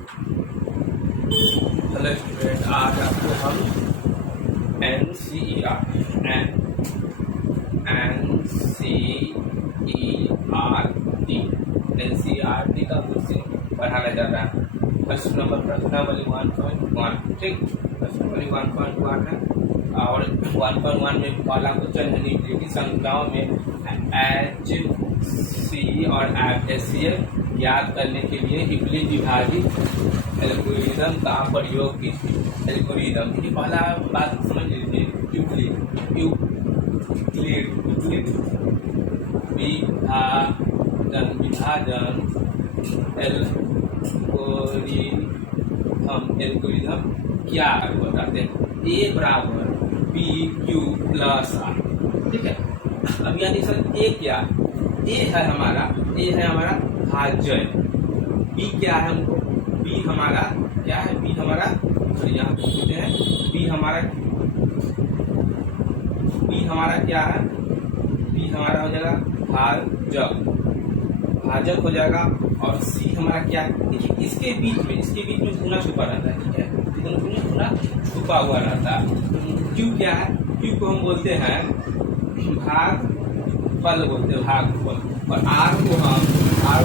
Hello student, आज आपको हम एनसीईआरटी का क्वेश्चन पढ़ाया जा रहा है। फर्स्ट नंबर प्रश्नावली 1.1, ठीक। प्रश्नावली 1.1 है और 1.1 में पहला क्वेश्चन है निम्नलिखित संख्याओं में एच सी और एफएससीएल ज्ञात करने के लिए यूक्लिड विभाजित एल्गोरिदम का प्रयोग कीजिए। एल्गोरिदम ये पहला बात समझ लीजिए। विभाजन एल्गोरिदम क्या बताते हैं। ए बराबर बी क्यू प्लस आर, ठीक है। अब यहाँ देख सकते ए क्या, ए है हमारा भाज्य। बी क्या है हमको, बी हमारा क्या है, बी हमारा यहाँ पूछते हैं बी हमारा क्या है, बी हमारा हो जाएगा भाजक हो जाएगा। और सी हमारा क्या है, देखिए इसके बीच में गुना छुपा रहता है, ठीक है। दोनों में गुना छुपा हुआ रहता है। क्यू क्या है, क्यू को हम बोलते हैं भागफल बोलते हैं, भागफल। और आर को हम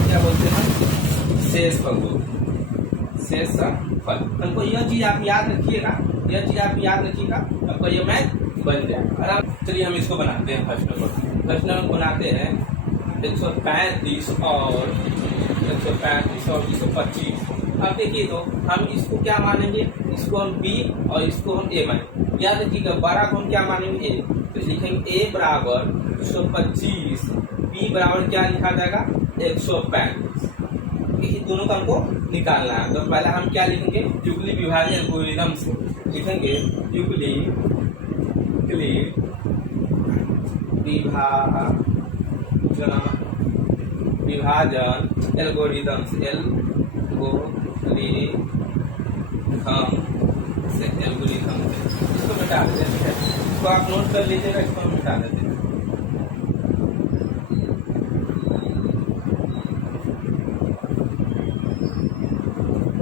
क्या बोलते हैं, शेषफल बोलते हैं, शेषफल। हमको यह चीज आप याद रखिएगा, आपको ये मैथ बन जाएगा। चलिए हम इसको बनाते हैं। फर्स्ट नंबर बनाते हैं 135 और 125। अब देखिए तो हम इसको क्या मानेंगे, इसको हम बी और इसको हम ए मानेंगे। याद रखिएगा, बड़ा को हम क्या मानेंगे, ए। तो लिखेंगे ए बराबर 125, बी बराबर क्या लिखा जाएगा 135। ये दोनों का हमको निकालना है। तो पहले हम क्या लिखेंगे, यूक्लिड विभाजन एल्गोरिदम से लिखेंगे यूक्लिड विभाजन एल्गोरिदम से इसको मिटा देते हैं, ठीक है। इसको आप नोट कर लीजिएगा, इसको हम मिटा देते हैं।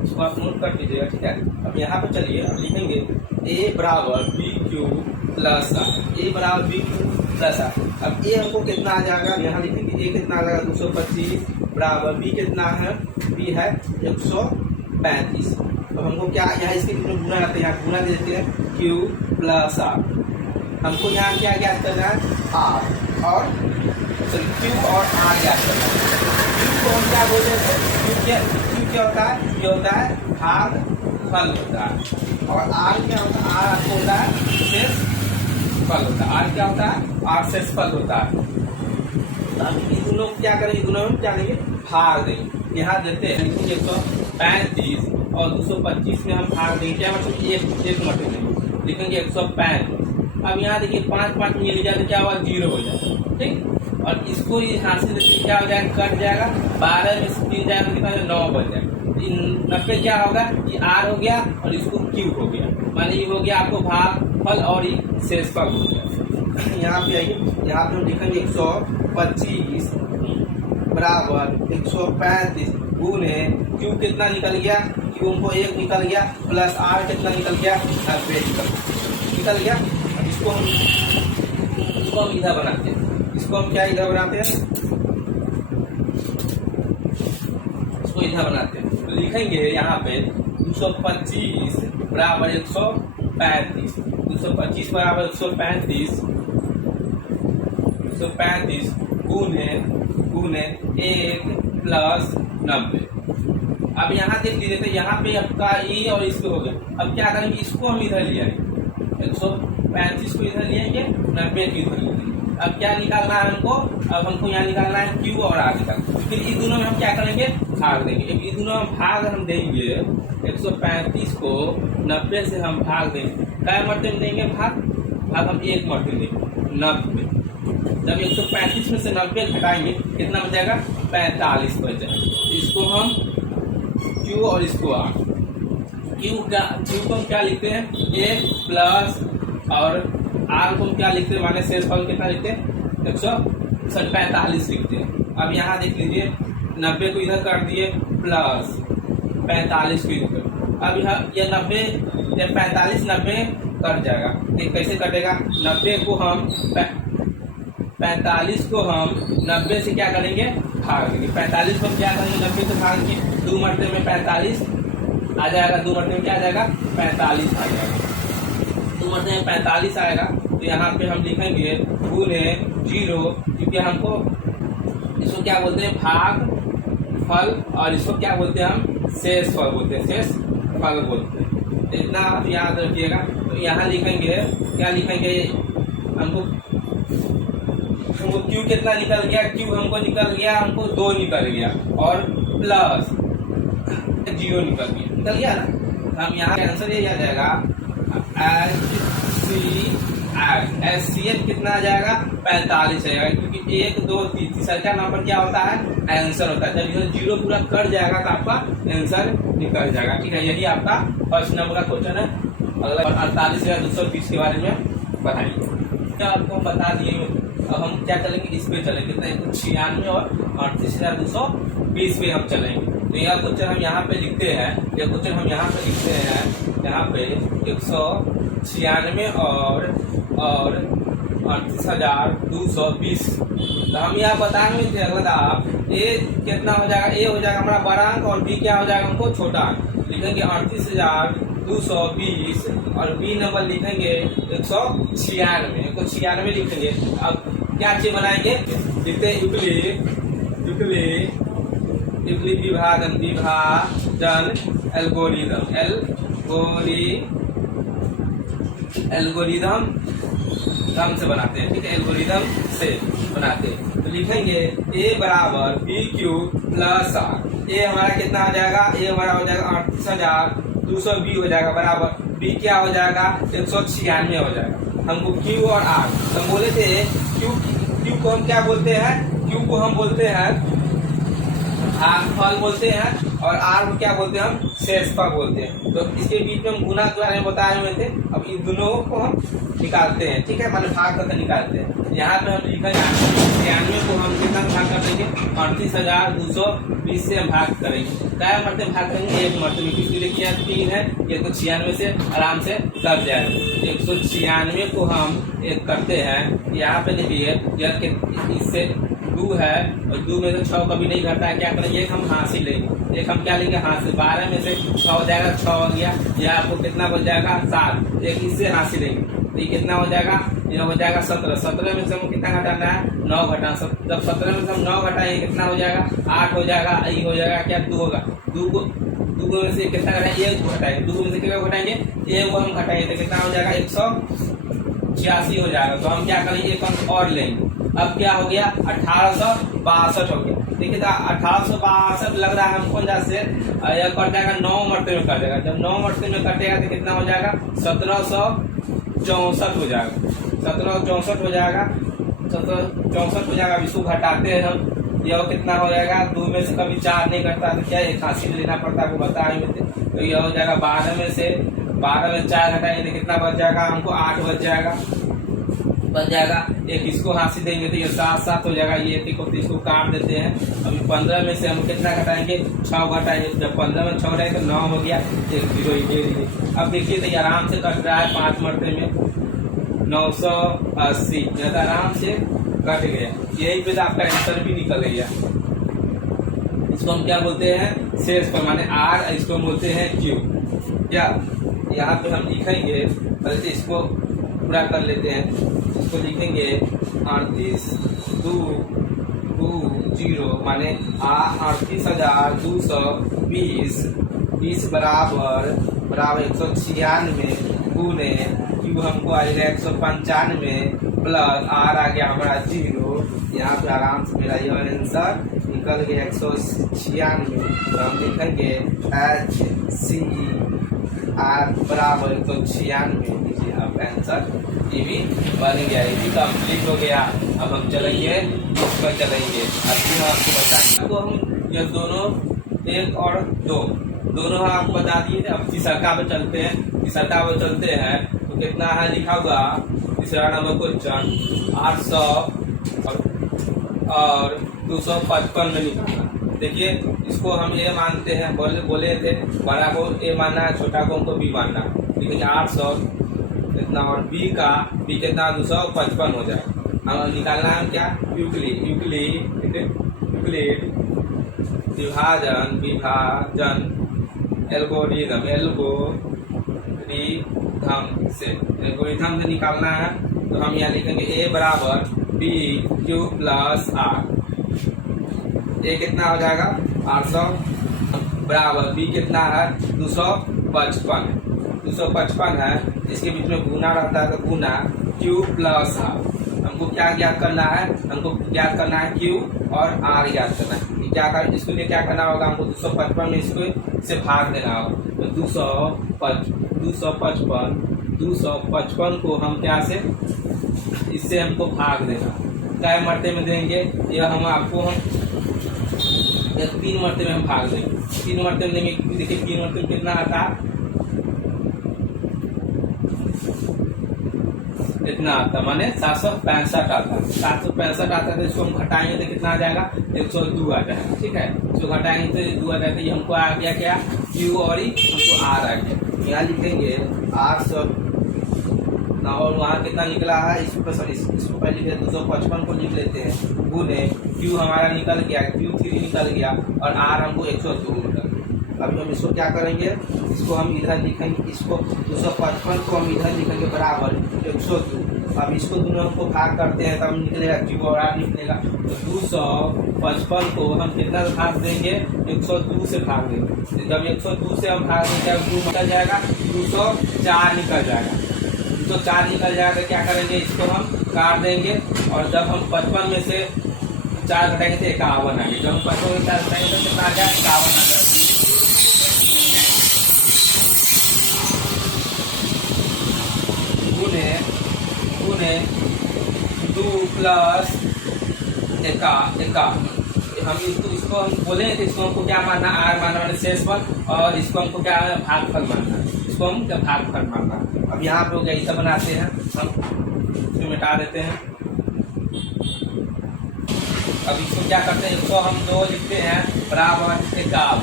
इसको आप नोट कर लीजिएगा, ठीक है। अब यहाँ पे चलिए, अब लिखेंगे ए बराबर बी क्यू प्लस आर, ए बराबर बी क्यू प्लस आर। अब ए हमको कितना आ जाएगा, यहाँ लिखेंगे ए कितना आ जाएगा 225 बराबर बी कितना है, बी है 135। तो हमको क्या, यहाँ इसके गुना रहते हैं, यहाँ गुना दे देते हैं क्यू प्लस आर। हमको यहाँ क्या ज्ञात करना है, आर और क्यू और आर ज्ञात करना है। क्यू को हम क्या बोलते हैं, क्यू क्या होता है, ये होता है भागफल होता है। और आर क्या होता है, आर आपको होता है शेषफल होता है। आर क्या होता है, आर शेषफल होता है। तो हम इन दोनों क्या करेंगे, दोनों में क्या देंगे, भाग देंगे। यहाँ देते हैं 135 और 225 में हम भाग देंगे, क्या मतलब एक मतलब देंगे, लिखेंगे 135। अब यहाँ देखिए 5 मिल जाए तो क्या हुआ, 0 हो जाए, ठीक। और इसको यहाँ से देखिए क्या हो जाएगा, कट जाएगा, 12 में से 3 जाएगा कितना, 9 बच जाएगा। 90 क्या होगा, ये आर हो गया और इसको क्यू हो गया, माने ये हो गया आपको भागफल और ये शेषफल हो गया। यहाँ पे आइए, यहाँ पे हम लिखेंगे 125 बराबर 135 गुने क्यू कितना निकल गया, क्यू हमको 1 निकल गया, प्लस आर कितना निकल गया, 90 निकल गया। अब इसको हम इधर बनाते हैं, इसको हम क्या इधर बनाते हैं, इसको इधर बनाते हैं। तो लिखेंगे यहाँ पे 225 बराबर 135, 225 बराबर 135 गुने 1 प्लस 90। अब यहाँ देख लीजिए, तो यहाँ पे आपका ई और इसको हो गया। अब क्या करेंगे, इसको हम इधर ले आएंगे, 135 को इधर ले आएंगे, 90 को इधर ले आएंगे। अब क्या निकालना है हमको, अब हमको यहाँ निकालना है क्यू और आर निकालना। फिर इस दोनों में हम क्या करेंगे, भाग देंगे। इस दोनों में भाग हम देंगे, 135 को 90 से हम भाग देंगे। क्या मरते में देंगे, भाग हम 1 मरते देंगे 90। जब 135 में से 90 घटाएंगे कितना बच जाएगा, 45 बच जाएगा। इसको हम क्यू और इसको आर। क्यू को हम क्या लिखते हैं, 1 प्लस, और आर को हम क्या लिखते हैं, माने शेषफल कितना लिखते हैं, 145 लिखते हैं। अब यहाँ देख लीजिए, 90 को इधर कर दिए प्लस 45 की रुपये। अब ये 90 ये 45 90 कट जाएगा। तो कैसे कटेगा? 90 को हम 45 को हम 90 से क्या करेंगे? भाग देंगे। 45 को हम क्या करेंगे? 90 से भाग के 2 मरते में 45 आ जाएगा। 2 मरते में क्या आ जाएगा? 45 आ जाएगा। 2 मरते में 45 आएगा। तो यहाँ पे हम लिखेंगे गुणे 0, क्योंकि हमको इसको क्या बोलते हैं? भाग फल, और इसको क्या बोलते हैं? हम शेष फल बोलते हैं, शेष फल बोलते हैं। इतना आप याद रखिएगा। तो यहाँ लिखेंगे क्या लिखेंगे? हमको क्यू कितना निकल गया? क्यू हमको निकल गया, हमको 2 निकल गया, और प्लस 0 निकल गया ना। हम यहाँ आंसर ये आ जाएगा HCF कितना आ जाएगा? 45 आएगा, क्योंकि 1 2 3 तीसरा नंबर क्या होता है? आंसर होता है। जब 0 पूरा कट जाएगा तो आपका आंसर निकल जाएगा। ठीक है, यही आपका फर्स्ट नंबर का क्वेश्चन है। अगला 48,220 के बारे में बताइए। क्या आपको बता दिए। अब हम क्या चलेंगे? इस पे चलेंगे। कितना? 96 और 38,220 पे हम चलेंगे। तो यह क्वेश्चन हम यहाँ पे लिखते हैं। यह क्वेश्चन हम यहाँ पे लिखते हैं। यहाँ पे 196 और 38,220। तो हम यहाँ बताएंगे अगला ए कितना हो जाएगा? ए हो जाएगा हमारा बड़ा अंक, और बी क्या हो जाएगा? हमको छोटा अंक। लिखेंगे 38,220, और बी नंबर लिखेंगे 196। 196 लिखेंगे। अब क्या चीज बनाएंगे? लिखते हैं यूक्लिड विभाजन एल्गोरिदम से बनाते हैं। ठीक है, एल्गोरिदम से बनाते हैं। तो लिखेंगे ए बराबर बी क्यू प्लस आर। ए हमारा कितना आ जाएगा? ए हमारा हो जाएगा 38,220 हो जाएगा, बराबर बी क्या हो जाएगा? 196 हो जाएगा। हमको क्यू और आर, हम बोले थे क्यू को हम क्या बोलते हैं? क्यू को हम बोलते हैं भागफल बोलते हैं, और आर को क्या बोलते हैं? हम शेषफल बोलते हैं। तो इसके बीच में हम गुना के बारे में बताए हुए थे। अब इन दोनों को हम निकालते हैं। ठीक है, माने भाग करके निकालते हैं। यहाँ पे हम लिखेंगे 96 को हम कितना भाग कर देंगे? 38,220 से हम भाग करेंगे। क्या मरते भाग करेंगे? 1 मरते में, किसी क्या 3 है, 196 से आराम से कट जाएगा। 196 को हम एक करते हैं। यहाँ पे देखिए इससे 2 है, और 2 में से 6 कभी नहीं घटता है। क्या करेंगे? एक हम हासिल लेंगे। एक हम क्या लेंगे? हासिल। 12 में से 6 हो जाएगा, 6 हो गया। यह आपको कितना बच जाएगा? 7। एक इससे हासिल लेंगे, तो ये कितना हो जाएगा? ये हो जाएगा 17। 17 में से हमको कितना घटाना है? 9 घटाना। जब 17 में से हम 9 घटाएंगे कितना हो जाएगा? 8 हो जाएगा। ये हो जाएगा क्या? 2 होगा। 2 में से कितना घटाएंगे? 1 घटाएंगे। 2 में से कितना घटाएंगे? 1 को हम घटाएंगे तो कितना हो जाएगा? 186 हो जाएगा। तो हम क्या करेंगे? एक अंक और लेंगे। अब क्या हो गया? 1862 हो गया। देखिए 1862 लग रहा है हमको से यह कट जाएगा 9 मरते में कटेगा। जब 9 मरते में कटेगा तो कितना हो जाएगा? 1764 हो जाएगा। 1764 हो जाएगा। 1764 हो जाएगा। इसको घटाते हैं हम, यह कितना हो जाएगा? 2 में से कभी 4 नहीं घटता तो क्या 81 लेना पड़ता है, आपको बताए हुए थे। तो यह हो जाएगा 12 में से 4 घटाएंगे तो कितना बच जाएगा? हमको 8 बच जाएगा। एक इसको हासिल देंगे तो ये 7 हो जाएगा। ये देखो, तो इसको काट देते हैं। अभी 15 में से हम कितना घटाएंगे? 6 घटाएंगे। जब 15 में 6 घटाएंगे तो 9 हो गया। 1 0 ये। अब देखिए तो ये आराम से कट रहा है 5 मरते में 980, तो आराम से कट गया। यही पे आपका आंसर भी निकल गया। इसको हम क्या बोलते हैं? शेषफल माने आर, इसको बोलते हैं क्यू। क्या यहाँ पे हम लिखेंगे? पहले इसको पूरा कर लेते हैं। इसको लिखेंगे 38,220 माने 38,220 20 बराबर 196 गुने क्यू हमको आएगा 195 प्लस आर आ गया हमारा 0। यहाँ पे आराम से मेरा यह आंसर निकल गया 196। तो हम लिखेंगे HCR बराबर 196। आप आंसर ये भी बन गया, ये भी कंप्लीट हो गया। अब हम चलेंगे इस पर चलेंगे। अभी हम आपको बताएंगे। तो हम ये दोनों 1 और 2 दोनों हम आपको बता दिए। अब तीसरा पे चलते हैं। तीसरा पे चलते हैं तो कितना है लिखा हुआ? तीसरा नंबर क्वेश्चन 800 और 255 में निकालना। देखिए इसको हम ए मानते हैं, बोले थे बड़ा को ए मानना है, छोटा को हमको बी मानना है। लेकिन 800 इतना और बी कितना 255 हो जाए। हम निकालना है क्या, यूक्लिड विभाजन एल्गोरिथम से निकालना है। तो हम यहाँ लिखेंगे ए बराबर बी क्यू प्लस आर। ए कितना हो जाएगा 800 बराबर बी कितना है 255 है। इसके बीच में गुना रहता है तो गुना क्यू प्लस आर। हमको क्या ज्ञात करना है, हमको ज्ञात करना है क्यू और आर ज्ञात करना है। क्या कर इसके लिए क्या करना होगा, हमको 255 में इसको से भाग देना होगा। तो 255 को हम क्या से इससे हमको भाग देना, क्या मरते में देंगे, यह हम आपको हम 3 मरते में हम भाग देंगे। 3 मरते में देंगे। देखिए 3 मरते में कितना आता है, इतना आता माने 765 आता है। 765 आता है तो इसको हम घटाएंगे तो कितना आ जाएगा 102 आ जाएगा। ठीक है, इसको घटाएंगे तो 2 आ जाएगा। ये हमको आ गया क्या क्यू और हमको आर आ गया। यहाँ लिखेंगे 800 और वहाँ कितना निकला है, इसको पहले लिखे 255 को लिख लेते हैं। गुने क्यू हमारा निकल गया, Q3 निकल गया और आर हमको 102 निकल गया। अभी हम इसको क्या करेंगे, इसको हम इधर लिखेंगे, इसको 255 को हम इधर लिखेंगे बराबर 102। अब इसको दोनों हमको भाग करते हैं तब निकलेगा क्यू और आर निकलेगा। तो 255 को हम कितना भाग देंगे, 102 से भाग देंगे। जब 102 से हम भाग देंगे तब निकल जाएगा 204 निकल जाएगा। 204 निकल जाएगा तो क्या करेंगे, इसको हम काट देंगे और जब हम 55 में से 4 घटाएंगे तो 51 आएंगे। जब हम 55 में 4 घटाएंगे तो कितना आ जाए 51 आ जाएगा। गुने 2 प्लस 51। हम इसको हम बोले थे, इसको हमको क्या मानना, आर मानना माने शेषफल, और इसको हमको क्या भागफल मानना है, इसको हम क्या भागफल मानना है। अब यहाँ पे हो गया, ऐसा बनाते हैं हम, इसको मिटा देते हैं। अब इसको क्या करते हैं, इसको हम 2 लिखते हैं बराबर 51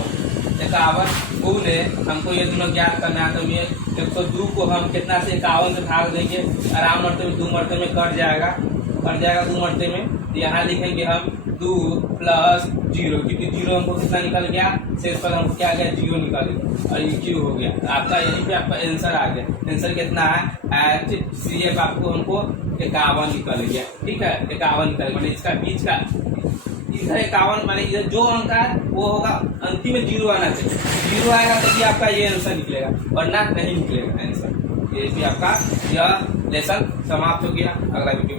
गुने हमको ये दोनों ज्ञात करना है। तो ये 102 को हम कितना से 51 से भाग देंगे, आराम मरते में 2 मरते में कट जाएगा 2 मरते में। यहाँ लिखेंगे हम 2 प्लस 0, क्योंकि 0 हमको कितना निकल गया, शेष पर हमको क्या गया 0 निकल गया और ये क्यू हो गया। आपका यहीं पे आपका आंसर आ गया। आंसर कितना है HCF आपको हमको 51 निकल गया। ठीक है, 51 निकल गया। इसका बीच का इधर 51 माने इधर जो अंक है वो होगा अंतिम में 0 आना चाहिए। 0 आएगा तभी आपका ये आंसर निकलेगा, वरना नहीं निकलेगा आंसर। ये भी आपका यह लेसन समाप्त हो गया। अगला वीडियो